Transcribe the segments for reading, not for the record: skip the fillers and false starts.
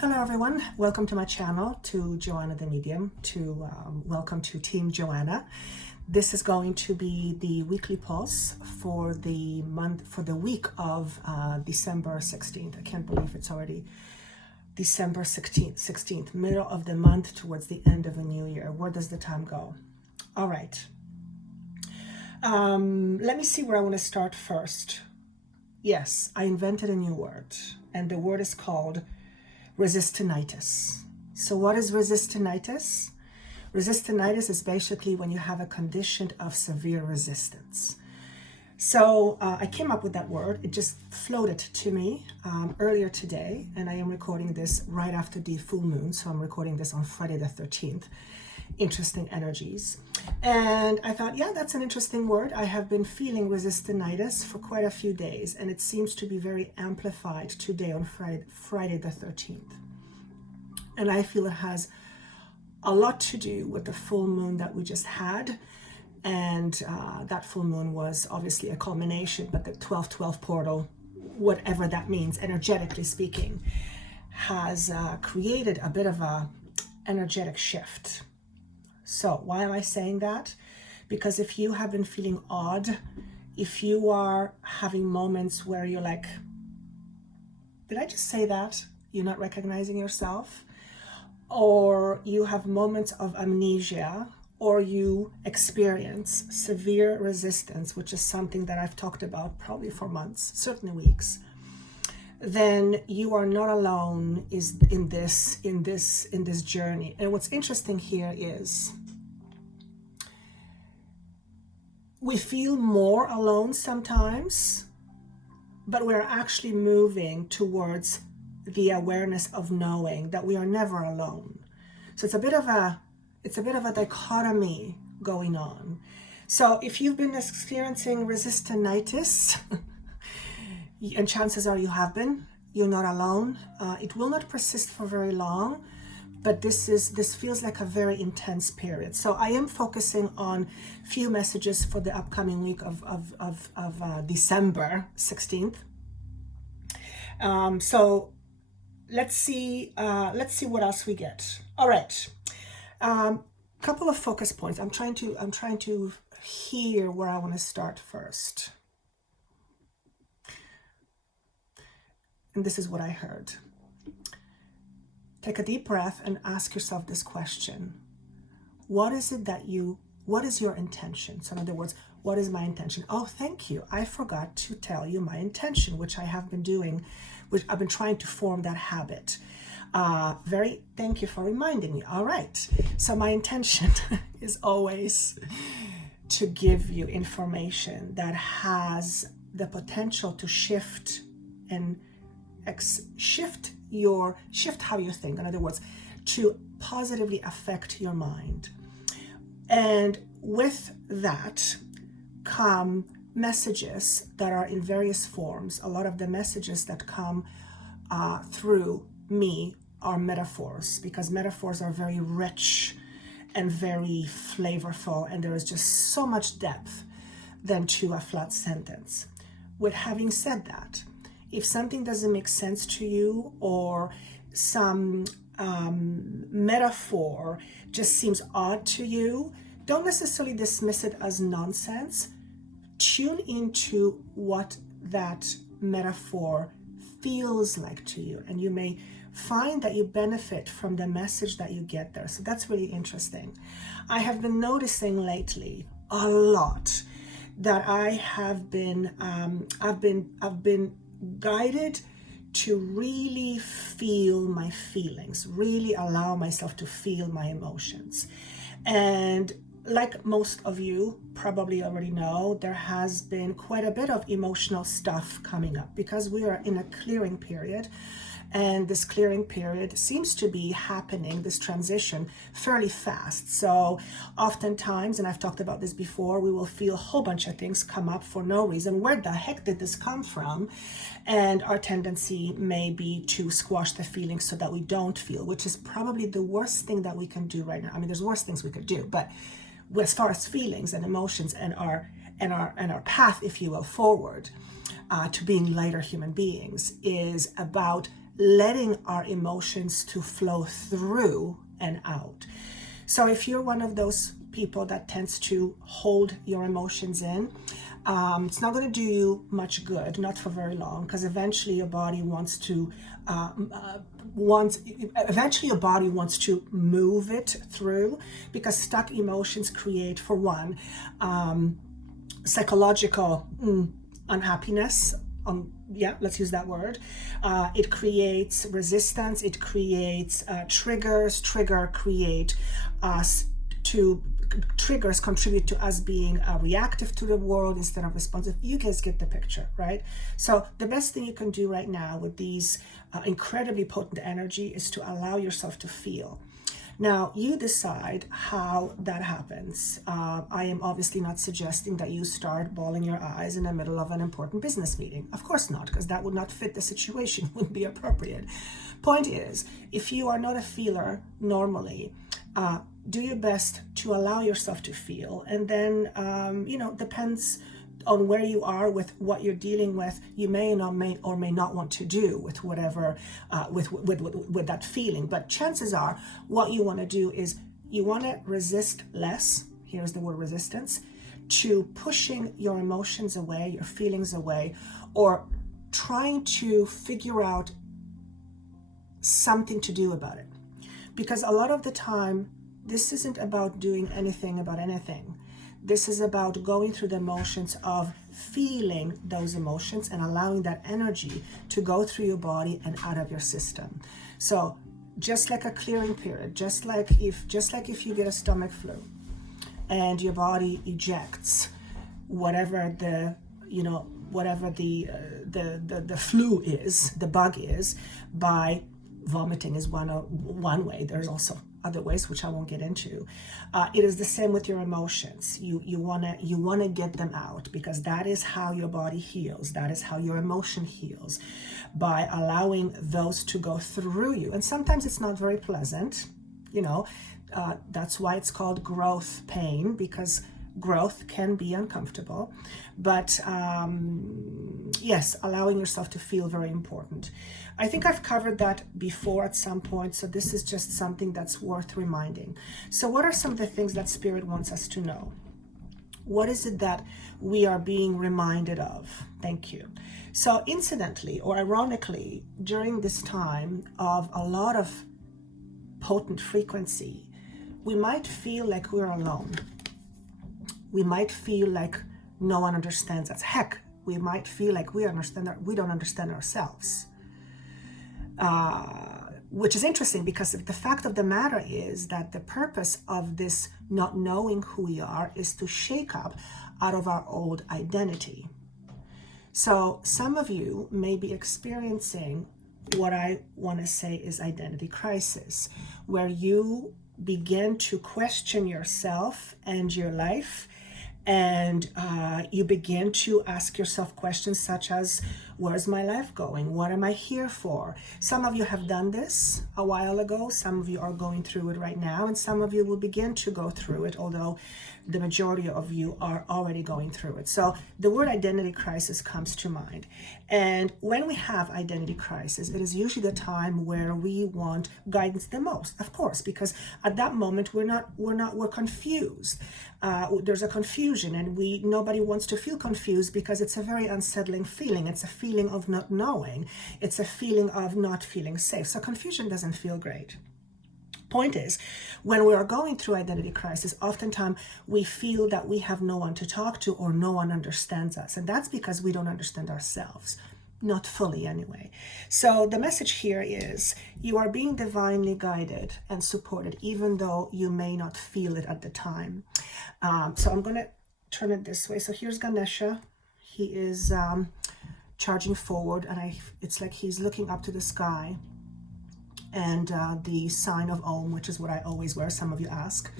Hello everyone, welcome to my channel, to Joanna the Medium, welcome to Team Joanna. This is going to be the weekly pulse for the week of December 16th. I can't believe it's already December 16th, middle of the month towards the end of a new year. Where does the time go? All right. Let me see where I want to start first. Yes, I invented a new word, and the word is called resistinitis. So what is resistinitis? Resistinitis is basically when you have a condition of severe resistance. So I came up with that word. It just floated to me earlier today, and I am recording this right after the full moon. So I'm recording this on Friday the 13th. Interesting energies. And I thought, yeah, that's an interesting word. I have been feeling resistinitis for quite a few days, and it seems to be very amplified today on Friday the 13th. And I feel it has a lot to do with the full moon that we just had. And that full moon was obviously a culmination, but the 12-12 portal, whatever that means, energetically speaking, has created a bit of a energetic shift. So why am I saying that? Because if you have been feeling odd, if you are having moments where you're like, did I just say that? You're not recognizing yourself, or you have moments of amnesia, or you experience severe resistance, which is something that I've talked about probably for months, certainly weeks, then you are not alone in this journey. And what's interesting here is we feel more alone sometimes, but we're actually moving towards the awareness of knowing that we are never alone. So it's a bit of a dichotomy going on. So if you've been experiencing resistinitis, and chances are you have been, you're not alone. It will not persist for very long, but this feels like a very intense period. So I am focusing on few messages for the upcoming week of December 16th. So let's see what else we get. All right. Couple of focus points. I'm trying to hear where I want to start first. And this is what I heard. Take a deep breath and ask yourself this question. What is your intention? So in other words, what is my intention? Oh, thank you. I forgot to tell you my intention, which I have been doing, which I've been trying to form that habit. Thank you for reminding me. All right. So my intention is always to give you information that has the potential to shift how you think. In other words, to positively affect your mind. And with that come messages that are in various forms. A lot of the messages that come through me are metaphors, because metaphors are very rich and very flavorful, and there is just so much depth than to a flat sentence. With having said that, if something doesn't make sense to you, or some metaphor just seems odd to you, don't necessarily dismiss it as nonsense. Tune into what that metaphor feels like to you, and you may find that you benefit from the message that you get there. So that's really interesting. I have been noticing lately a lot that I have been I've been guided to really feel my feelings, really allow myself to feel my emotions. And like most of you probably already know, there has been quite a bit of emotional stuff coming up because we are in a clearing period. And this clearing period seems to be happening, this transition, fairly fast. So oftentimes, and I've talked about this before, we will feel a whole bunch of things come up for no reason. Where the heck did this come from? And our tendency may be to squash the feelings so that we don't feel, which is probably the worst thing that we can do right now. I mean, there's worse things we could do, but as far as feelings and emotions and our path, if you will, forward to being lighter human beings is about letting our emotions to flow through and out. So if you're one of those people that tends to hold your emotions in, it's not going to do you much good, not for very long, because eventually your body wants to move it through, because stuck emotions create, for one, psychological unhappiness. Let's use that word. It creates resistance. It creates triggers. Triggers contribute to us being reactive to the world instead of responsive. You guys get the picture, right? So the best thing you can do right now with these incredibly potent energy is to allow yourself to feel. Now, you decide how that happens. I am obviously not suggesting that you start bawling your eyes in the middle of an important business meeting. Of course not, because that would not fit the situation, wouldn't be appropriate. Point is, if you are not a feeler normally, do your best to allow yourself to feel. And then, depends on where you are with what you're dealing with, you may or may not want to do with whatever, with that feeling. But chances are, what you want to do is you want to resist less. Here's the word resistance, to pushing your emotions away, your feelings away, or trying to figure out something to do about it. Because a lot of the time, this isn't about doing anything about anything. This is about going through the motions of feeling those emotions and allowing that energy to go through your body and out of your system. So just like a clearing period, just like if you get a stomach flu and your body ejects whatever the flu is, the bug is, by vomiting is one way. There's also other ways which I won't get into. It is the same with your emotions. You wanna get them out, because that is how your body heals. That is how your emotion heals, by allowing those to go through you. And sometimes it's not very pleasant. That's why it's called growth pain, because growth can be uncomfortable. But yes, allowing yourself to feel, very important. I think I've covered that before at some point, so this is just something that's worth reminding. So what are some of the things that Spirit wants us to know? What is it that we are being reminded of? Thank you. So incidentally, or ironically, during this time of a lot of potent frequency, we might feel like we're alone. We might feel like no one understands us. Heck, we might feel like we don't understand ourselves. Which is interesting, because the fact of the matter is that the purpose of this not knowing who we are is to shake up out of our old identity. So some of you may be experiencing what I want to say is identity crisis, where you begin to question yourself and your life, and you begin to ask yourself questions such as, where's my life going? What am I here for? Some of you have done this a while ago. Some of you are going through it right now, and some of you will begin to go through it, although the majority of you are already going through it. So the word identity crisis comes to mind. And when we have identity crisis, it is usually the time where we want guidance the most, of course, because at that moment we're confused. There's a confusion, and nobody wants to feel confused, because it's a very unsettling feeling. It's a feeling of not knowing. It's a feeling of not feeling safe. So confusion doesn't feel great. Point is, when we are going through identity crisis, oftentimes we feel that we have no one to talk to, or no one understands us. And that's because we don't understand ourselves. Not fully anyway. So the message here is, you are being divinely guided and supported, even though you may not feel it at the time. So I'm going to turn it this way. So here's Ganesha. He is charging forward, and it's like he's looking up to the sky. And the sign of Om, which is what I always wear, some of you ask,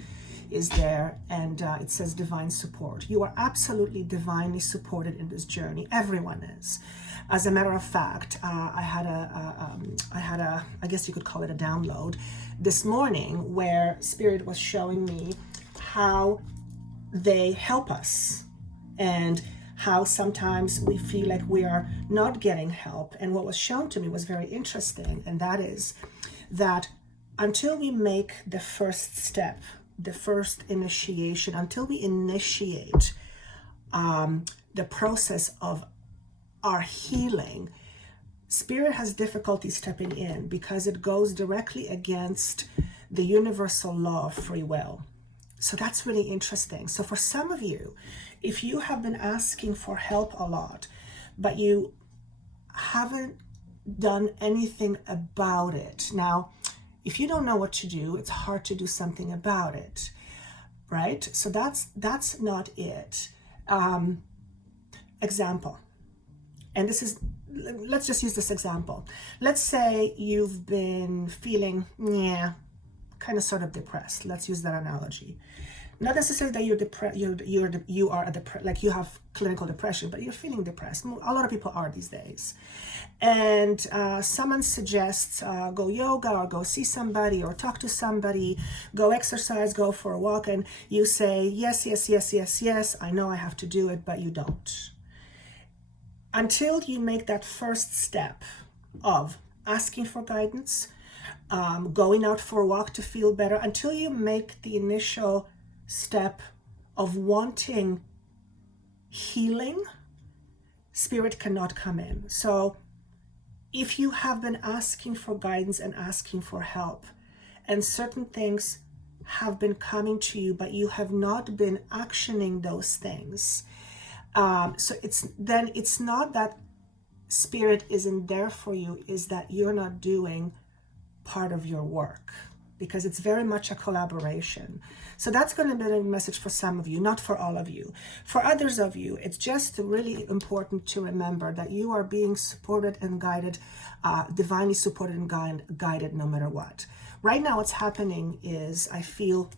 is there, and it says divine support. You are absolutely divinely supported in this journey. Everyone is. As a matter of fact, I had a, I guess you could call it a download this morning, where Spirit was showing me how they help us and how sometimes we feel like we are not getting help. And what was shown to me was very interesting, and that is that until we make the first step, the first initiation, until we initiate the process of our healing, Spirit has difficulty stepping in because it goes directly against the universal law of free will. So that's really interesting. So for some of you, if you have been asking for help a lot, but you haven't done anything about it. Now, if you don't know what to do, it's hard to do something about it, right? So that's not it. Example. And this is, let's just use this example. Let's say you've been feeling, kind of sort of depressed. Let's use that analogy. Not necessarily that you are like you have clinical depression, but you're feeling depressed. A lot of people are these days. And someone suggests go yoga or go see somebody or talk to somebody, go exercise, go for a walk. And you say, yes, yes, yes, yes, yes, I know I have to do it, but you don't. Until you make that first step of asking for guidance, going out for a walk to feel better, until you make the initial step of wanting healing, Spirit cannot come in. So if you have been asking for guidance and asking for help, and certain things have been coming to you, but you have not been actioning those things, so it's not that Spirit isn't there for you, is that you're not doing part of your work, because it's very much a collaboration. So that's going to be a message for some of you, not for all of you. For others of you, it's just really important to remember that you are being supported and guided, divinely supported and guided no matter what. Right now what's happening is, I feel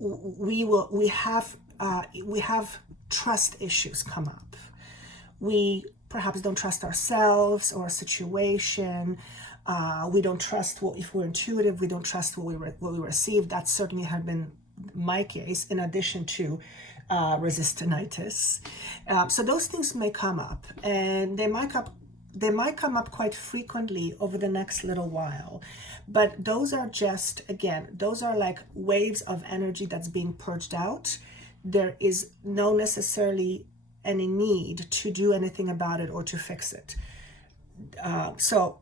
we have trust issues come up. We perhaps don't trust ourselves or a situation. We don't trust if we're intuitive. We don't trust what we receive. That certainly had been my case, in addition to resistinitis. So those things may come up, and they might come up quite frequently over the next little while. But those are just, again, those are like waves of energy that's being purged out. There is no necessarily any need to do anything about it or to fix it. So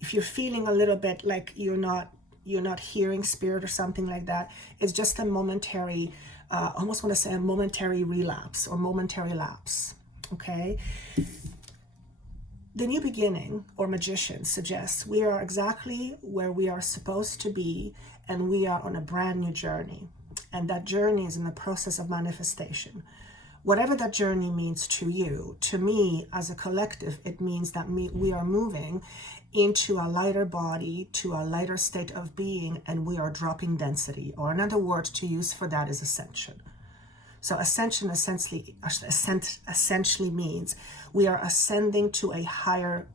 if you're feeling a little bit like you're not hearing Spirit or something like that, it's just a momentary, I almost want to say a momentary relapse or momentary lapse, okay? The new beginning, or magician, suggests we are exactly where we are supposed to be, and we are on a brand new journey. And that journey is in the process of manifestation. Whatever that journey means to you, to me as a collective, it means that we are moving into a lighter body, to a lighter state of being, and we are dropping density. Or another word to use for that is ascension. So ascension essentially means we are ascending to a higher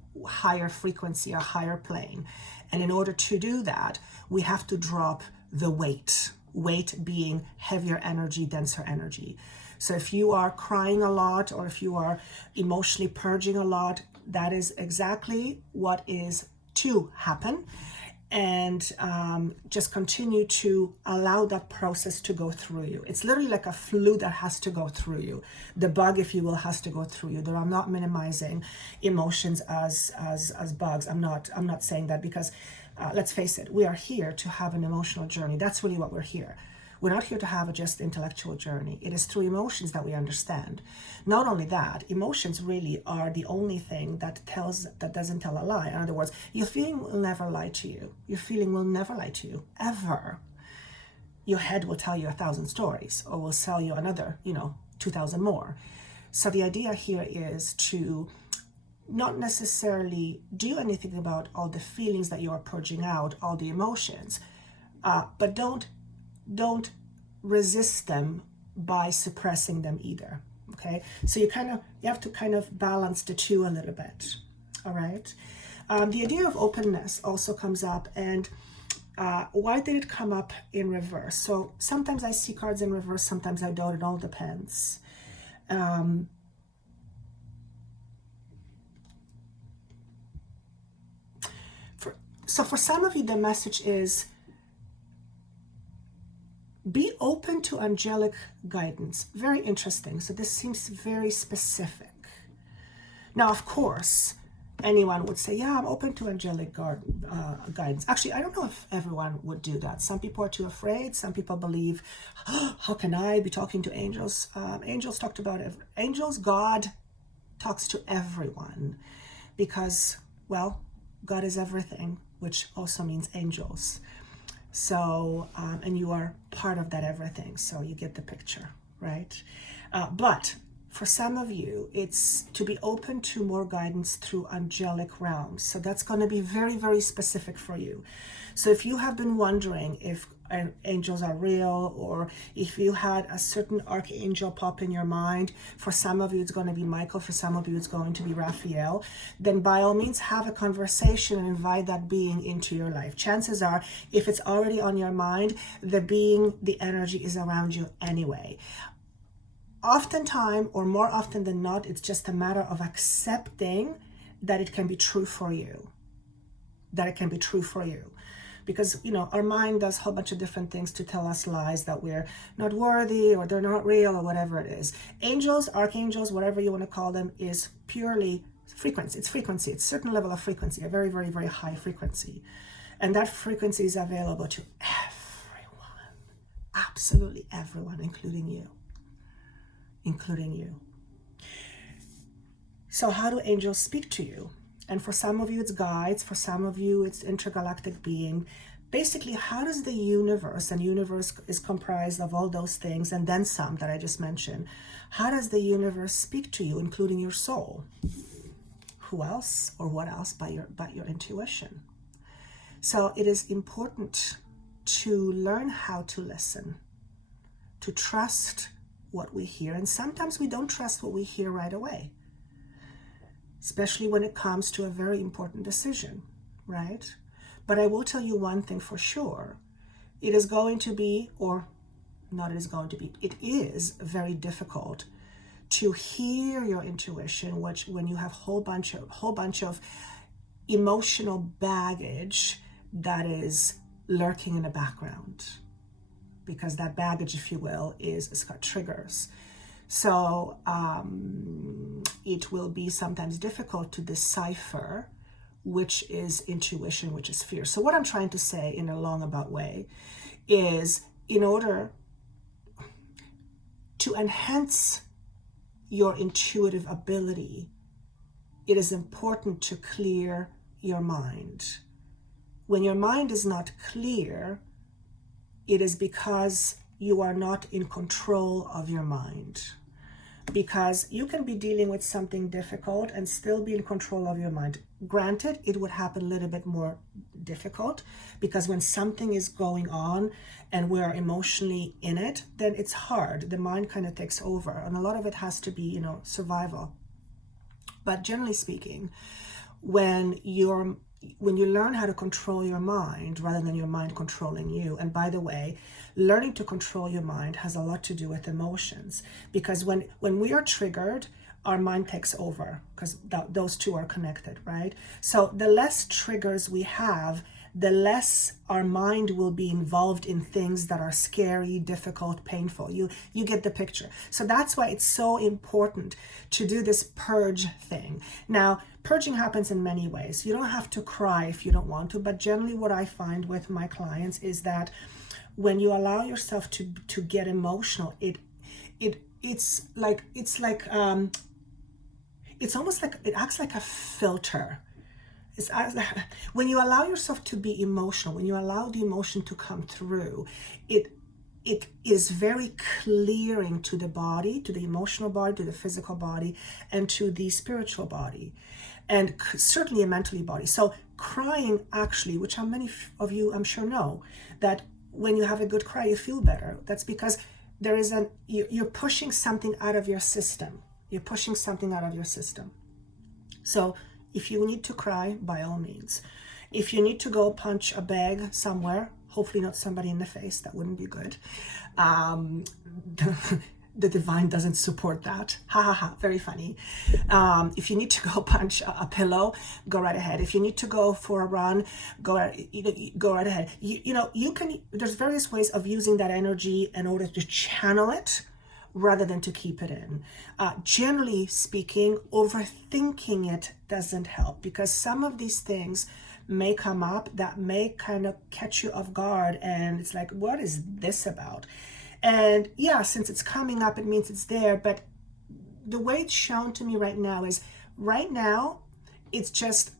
frequency, a higher plane. And in order to do that, we have to drop the weight being heavier energy, denser energy. So if you are crying a lot, or if you are emotionally purging a lot, that is exactly what is to happen. And just continue to allow that process to go through you. It's literally like a flu that has to go through you. The bug, if you will, has to go through you. Though I'm not minimizing emotions as bugs. I'm not saying that, because let's face it, we are here to have an emotional journey. That's really what we're here. We're not here to have a just intellectual journey. It is through emotions that we understand. Not only that, emotions really are the only thing that doesn't tell a lie. In other words, your feeling will never lie to you. Your feeling will never lie to you, ever. Your head will tell you 1,000 stories, or will sell you another, 2,000 more. So the idea here is to not necessarily do anything about all the feelings that you are purging out, all the emotions, but don't resist them by suppressing them either. Okay, so you have to kind of balance the two a little bit. All right. The idea of openness also comes up, and why did it come up in reverse? So sometimes I see cards in reverse, sometimes I don't. It all depends. So for some of you, the message is be open to angelic guidance. Very interesting. So this seems very specific. Now, of course, anyone would say, yeah, I'm open to angelic guidance. Actually, I don't know if everyone would do that. Some people are too afraid. Some people believe, oh, how can I be talking to angels? Angels talked about angels. God talks to everyone because, well, God is everything, which also means angels. So, and you are part of that everything. So you get the picture, right? But for some of you, it's to be open to more guidance through angelic realms. So that's going to be very, very specific for you. So if you have been wondering if angels are real, or if you had a certain archangel pop in your mind, for some of you it's going to be Michael, for some of you it's going to be Raphael, then by all means have a conversation and invite that being into your life. Chances are, if it's already on your mind, the being, the energy is around you anyway. Oftentimes, or more often than not, it's just a matter of accepting that it can be true for you. That it can be true for you. Because, you know, our mind does a whole bunch of different things to tell us lies that we're not worthy or they're not real or whatever it is. Angels, archangels, whatever you want to call them, is purely frequency. It's frequency. It's a certain level of frequency, a very, very, very high frequency. And that frequency is available to everyone. Absolutely everyone, including you. Including you. So how do angels speak to you? And for some of you, it's guides. For some of you, it's intergalactic being. Basically, how does the universe, and universe is comprised of all those things and then some that I just mentioned. How does the universe speak to you, including your soul? Who else or what else but your intuition? So it is important to learn how to listen, to trust what we hear. And sometimes we don't trust what we hear right away, especially when it comes to a very important decision, right? But I will tell you one thing for sure. It is going to be, or not it is going to be, it is very difficult to hear your intuition, which when you have a whole bunch of emotional baggage that is lurking in the background. Because that baggage, if you will, it's got triggers. So it will be sometimes difficult to decipher which is intuition, which is fear. So what I'm trying to say in a long-about way is, in order to enhance your intuitive ability, it is important to clear your mind. When your mind is not clear, it is because you are not in control of your mind. Because you can be dealing with something difficult and still be in control of your mind. Granted, it would happen a little bit more difficult because when something is going on and we are emotionally in it, then it's hard. The mind kind of takes over, and a lot of it has to be, survival. But generally speaking, when you learn how to control your mind rather than your mind controlling you, and by the way, learning to control your mind has a lot to do with emotions, because when we are triggered, our mind takes over, because those two are connected, right? So the less triggers we have, the less our mind will be involved in things that are scary, difficult, painful. You get the picture. So that's why it's so important to do this purge thing. Now, purging happens in many ways. You don't have to cry if you don't want to, but generally what I find with my clients is that when you allow yourself to get emotional, it's almost like it acts like a filter. When you allow yourself to be emotional, when you allow the emotion to come through, it is very clearing to the body, to the emotional body, to the physical body, and to the spiritual body, and certainly a mentally body. So crying, actually, which many of you I'm sure know, that when you have a good cry, you feel better. That's because you're pushing something out of your system. You're pushing something out of your system. So if you need to cry, by all means. If you need to go punch a bag somewhere, hopefully not somebody in the face, that wouldn't be good. the divine doesn't support that. Ha ha ha, very funny. If you need to go punch a pillow, go right ahead. If you need to go for a run, go right ahead. There's various ways of using that energy in order to channel it rather than to keep it in. Generally speaking, overthinking it doesn't help, because some of these things may come up that may kind of catch you off guard, and it's like, what is this about? And yeah, since it's coming up, it means it's there. But the way it's shown to me right now is, right now, it's just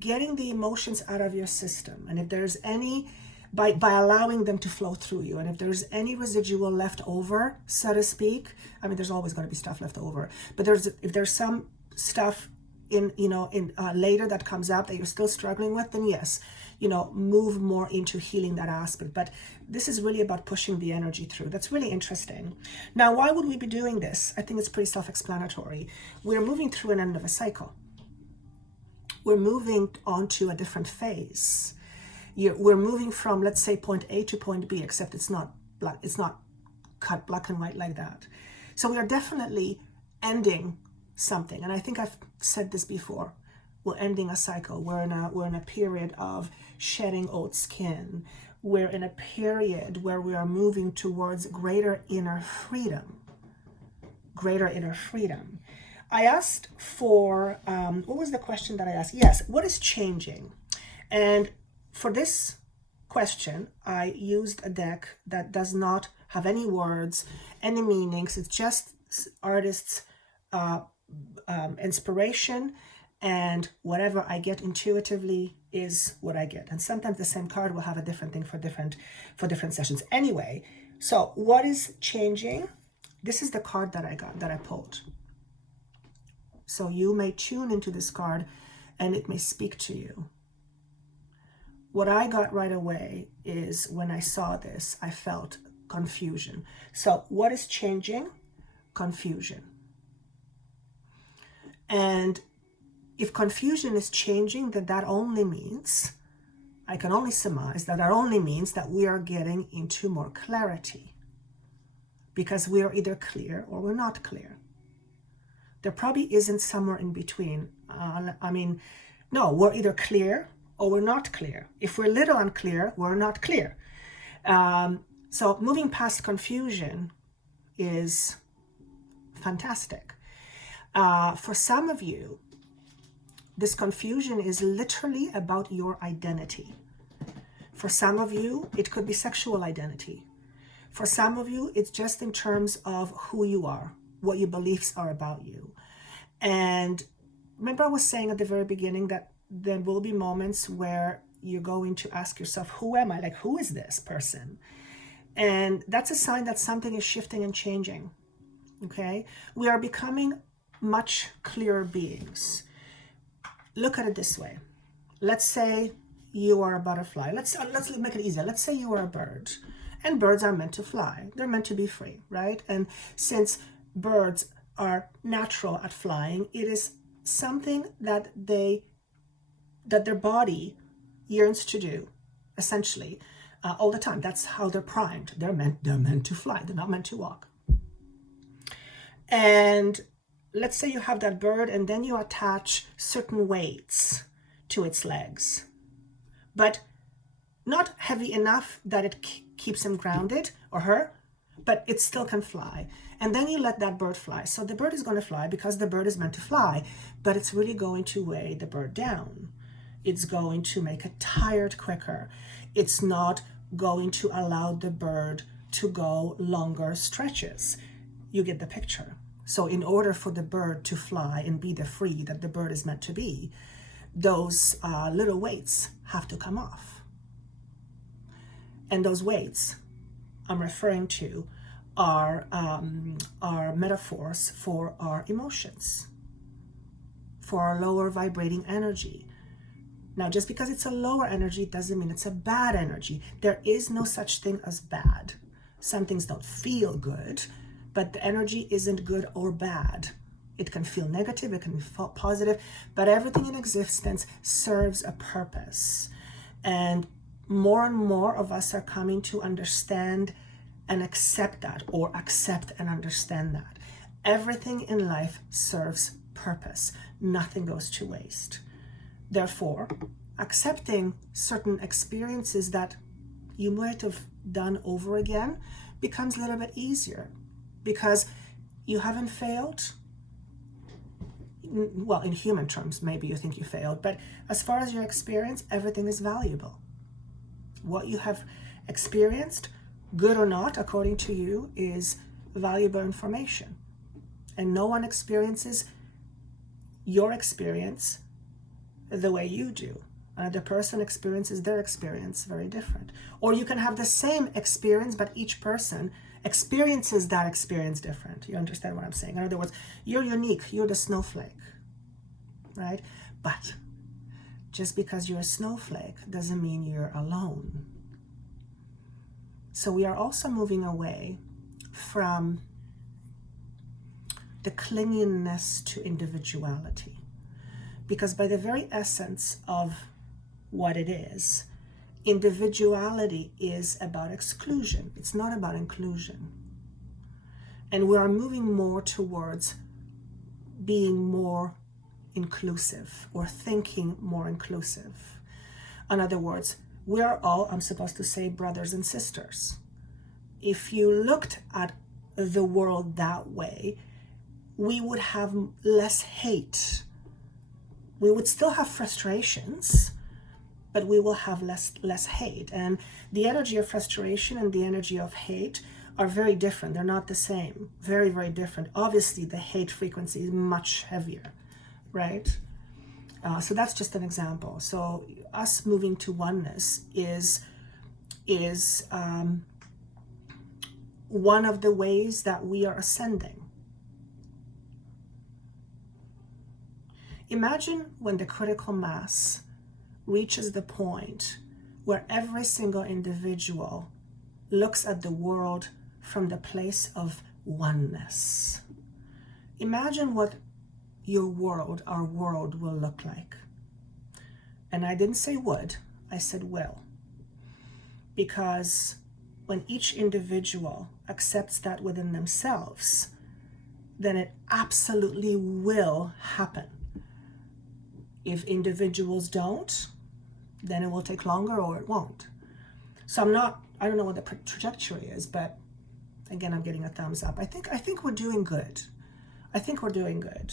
getting the emotions out of your system. And if there's any, by allowing them to flow through you, and if there's any residual left over, so to speak, I mean, there's always going to be stuff left over. But if there's some stuff in later that comes up that you're still struggling with, then yes, move more into healing that aspect. But this is really about pushing the energy through. That's really interesting. Now, why would we be doing this? I think it's pretty self-explanatory. We're moving through an end of a cycle. We're moving on to a different phase. We're moving from, let's say, point A to point B, except it's not cut black and white like that. So we are definitely ending something. And I think I've said this before. We're ending a cycle. We're in a period of shedding old skin. We're in a period where we are moving towards greater inner freedom. Greater inner freedom. I asked for, what was the question that I asked? Yes, what is changing? And for this question, I used a deck that does not have any words, any meanings. It's just artists' inspiration, and whatever I get intuitively is what I get. And sometimes the same card will have a different thing for different sessions. Anyway, so what is changing? This is the card that I got, that I pulled. So you may tune into this card and it may speak to you. What I got right away is, when I saw this, I felt confusion. So what is changing? Confusion. And if confusion is changing, then that only means, I can only surmise that only means that we are getting into more clarity, because we are either clear or we're not clear. There probably isn't somewhere in between. No, we're either clear or we're not clear. If we're a little unclear, we're not clear. So moving past confusion is fantastic. For some of you, this confusion is literally about your identity. For some of you, it could be sexual identity. For some of you, it's just in terms of who you are, what your beliefs are about you. And remember, I was saying at the very beginning that there will be moments where you're going to ask yourself, who am I? Like, who is this person? And that's a sign that something is shifting and changing. Okay? We are becoming much clearer beings. Look at it this way. Let's say you are a butterfly. Let's make it easier. Let's say you are a bird, and birds are meant to fly. They're meant to be free, right? And since birds are natural at flying, it is something that their body yearns to do, essentially, all the time. That's how they're primed. They're meant to fly. They're not meant to walk. And let's say you have that bird, and then you attach certain weights to its legs, but not heavy enough that it keeps him grounded, or her, but it still can fly. And then you let that bird fly. So the bird is going to fly because the bird is meant to fly, but it's really going to weigh the bird down. It's going to make it tired quicker. It's not going to allow the bird to go longer stretches. You get the picture. So in order for the bird to fly and be the free that the bird is meant to be, those little weights have to come off. And those weights I'm referring to are metaphors for our emotions, for our lower vibrating energy. Now, just because it's a lower energy doesn't mean it's a bad energy. There is no such thing as bad. Some things don't feel good, but the energy isn't good or bad. It can feel negative, it can feel positive, but everything in existence serves a purpose. And more of us are coming to understand and accept that, or accept and understand that. Everything in life serves purpose. Nothing goes to waste. Therefore, accepting certain experiences that you might have done over again becomes a little bit easier, because you haven't failed. Well, in human terms, maybe you think you failed, but as far as your experience, everything is valuable. What you have experienced, good or not, according to you, is valuable information. And no one experiences your experience the way you do. Another person experiences their experience very different. Or you can have the same experience, but each person experiences that experience different. You understand what I'm saying? In other words, you're unique. You're the snowflake, right? But just because you're a snowflake doesn't mean you're alone. So we are also moving away from the clinginess to individuality. Because by the very essence of what it is, individuality is about exclusion. It's not about inclusion. And we are moving more towards being more inclusive, or thinking more inclusive. In other words, we are all, I'm supposed to say, brothers and sisters. If you looked at the world that way, we would have less hate. We would still have frustrations, but we will have less hate. And the energy of frustration and the energy of hate are very different. They're not the same. Very, very different. Obviously, the hate frequency is much heavier, right? So that's just an example. So us moving to oneness is one of the ways that we are ascending. Imagine when the critical mass reaches the point where every single individual looks at the world from the place of oneness. Imagine what your world, our world, will look like. And I didn't say would, I said will. Because when each individual accepts that within themselves, then it absolutely will happen. If individuals don't, then it will take longer, or it won't. So I don't know what the trajectory is, but again, I'm getting a thumbs up. I think we're doing good. I think we're doing good.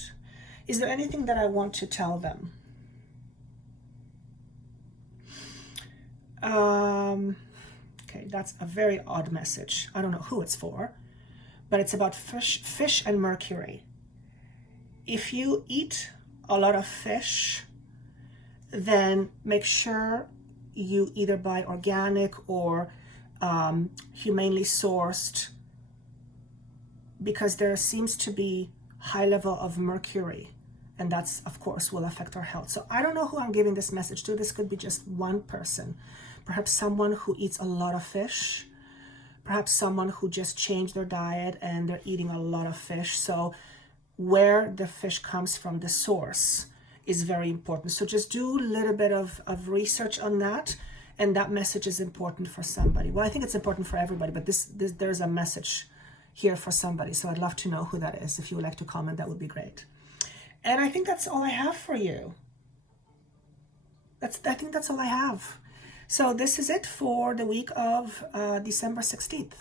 Is there anything that I want to tell them? Okay, that's a very odd message. I don't know who it's for, but it's about fish and Mercury. If you eat a lot of fish, then make sure you either buy organic or humanely sourced, because there seems to be high level of mercury, and that's, of course, will affect our health. So I don't know who I'm giving this message to. This could be just one person, perhaps someone who eats a lot of fish, perhaps someone who just changed their diet and they're eating a lot of fish. So where the fish comes from, the source, is very important. So just do a little bit of research on that, and that message is important for somebody. Well, I think it's important for everybody, but there's a message here for somebody. So I'd love to know who that is. If you would like to comment, that would be great. And I think that's all I have for you. I think that's all I have. So this is it for the week of December 16th.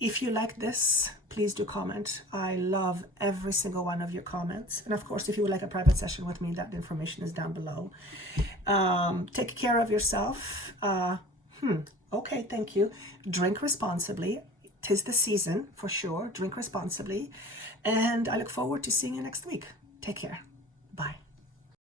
If you like this, please do comment. I love every single one of your comments. And of course, if you would like a private session with me, that information is down below. Take care of yourself. Okay, thank you. Drink responsibly. 'Tis the season, for sure. Drink responsibly. And I look forward to seeing you next week. Take care. Bye.